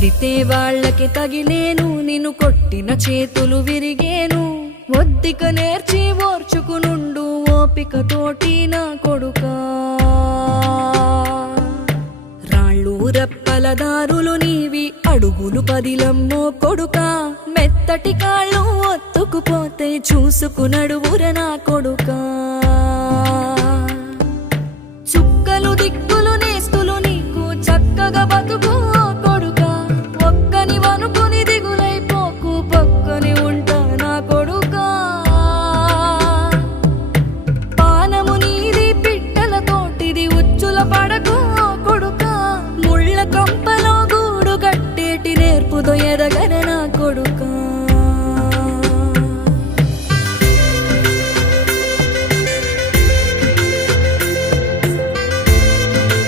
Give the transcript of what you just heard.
తిడితే వాళ్ళకి తగిలేను, నిన్ను కొట్టిన చేతులు విరిగేను. ఒద్దిక నేర్చి ఓర్చుకునుండు ఓపికతోటి నా కొడుకా. రాళ్ళు రప్పల దారులు నీవి, అడుగులు పదిలమ్మో కొడుకా. మెత్తటి కాళ్ళు ఒత్తుకుపోతే చూసుకునడువుర నా కొడుకా. చుక్కలు దిక్కులు నేస్తులు నీకు చక్కగా బతుకు కొడుకా. ఒక్కని వనుకుని దిగులైపోకు, పక్కని ఉంటా నా కొడుకా. పానము నీది పిట్టలతోటిది, ఉచ్చుల పడకు కొడుకా. ముళ్ళ కంపలో గూడు కట్టేటి నేర్పుతో ఎదగర